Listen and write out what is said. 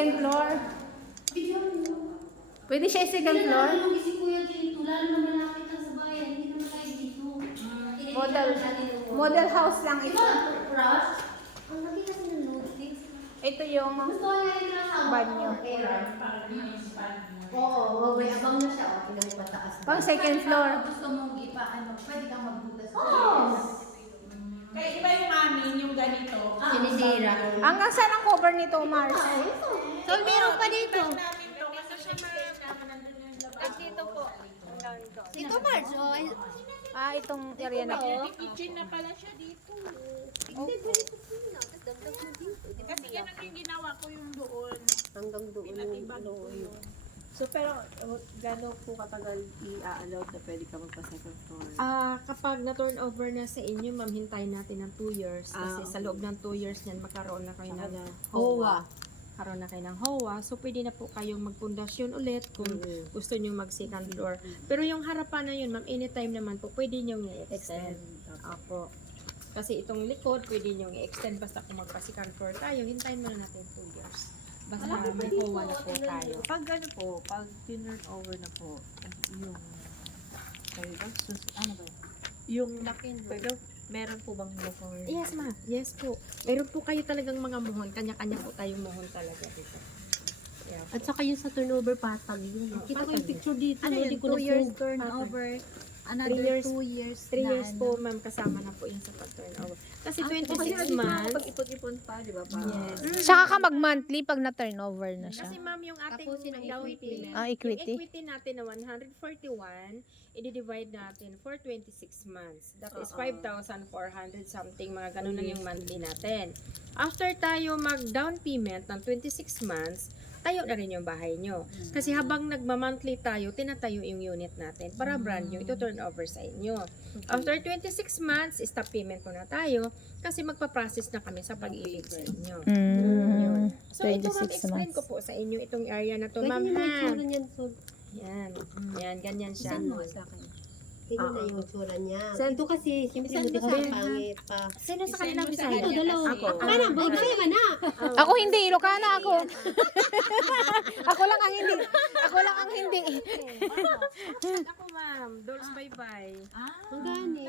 second floor. Pwede siya second floor. Ano si Kuya dito, lalo na malapit lang sa bayan, hindi naman tayo dito. Model house lang ito. Rush? Ang laki kasi ng notebook. Ito yung Gusto niya rin lang sa banyo. Oo, may abang na siya. O, tingnan mo pataas. Pang second floor. Gusto mong ipaano, pwede kang magbutas. Oo. Kaya iba yung amin, yung ganito. Sinisira. Hanggang saan ang cover nito, Mars? So, meron pa dito. Namin to, kasi siya naman nandun yung labas. Dito po. Ito, Marge. O, Ah, itong area na po. Kitchen na pala siya dito. hindi, ganito po na. Tapos dagdag mo dito. Kasi ganun yung ginawa ko yung doon. Hanggang doon Pinatibag ko yun. So, pero gano'n po katagal i-allow na pwede ka magpa-second floor? Kapag na-turn over na sa inyo, ma'am, hintayin natin ng 2 years. Kasi sa loob ng 2 years niyan, magkaroon na kayo ng HOA. Karoon na kayo ng HOA. So, pwede na po kayong magpundasyon ulit kung gusto nyo mag-second floor. Pero yung harapan na yun, ma'am, anytime naman po, pwede nyo i-extend. Apo. Kasi itong likod, pwede nyo i-extend basta kung magpa-second floor tayo, hintayin muna natin 2 years. Basta may HOA na po tayo. Pag ano po, pag turn over na po, yung, sorry ba? Ano ba? Yung, pero, meron po bang motor? Yes, ma'am. Yes po. Meron po kayo talagang mga muhon. Kanya-kanya po tayong muhon talaga dito. Yeah. At saka yung sa turnover patag yun. Kita ko yung picture dito. Ano yun? Hindi ko 2 years na-zoom. turnover, another 3 years. 2 years 3 na years ano. po, ma'am, kasama na po yung sa pag-turnover. Kasi Kasi 26 months. Pag-ipon-ipon pa, di ba? Yes. Saka ka mag-monthly pag na-turnover na siya. Kasi ma'am, yung ating Tapusin ang down equity. payment, Ah, equity? yung equity natin na 141, i-divide natin for 26 months. That is 5,400 something, mga ganun lang yung monthly natin. After tayo mag-down payment ng 26 months, tayo na rin yung bahay nyo. Kasi habang nagma-monthly tayo, tinatayo yung unit natin para brand new, ito turn over sa inyo. After 26 months, stop payment muna tayo kasi magpa-process na kami sa pag-ibig sa inyo. Mm, So, ito ma'am, 26 explain months. ko po sa inyo itong area na to, Pwede ma'am, nyo na ha? itsura niyan. So, Yan. Yan, ganyan siya. saan mo sa akin? Ito na yung itsura niya. Saan- Ito kasi, siyempre Saan mo mo kasi sa- pangit pa. Sino sa kanila Send mo sa Bisaya? Ito, dalawa. Ako. Kana, boy, kayo ka na. Ako hindi, Ilocana ako. Ako lang ang hindi. Ako lang ang hindi. Ako, ma'am. Dolls bye-bye. Ang gani.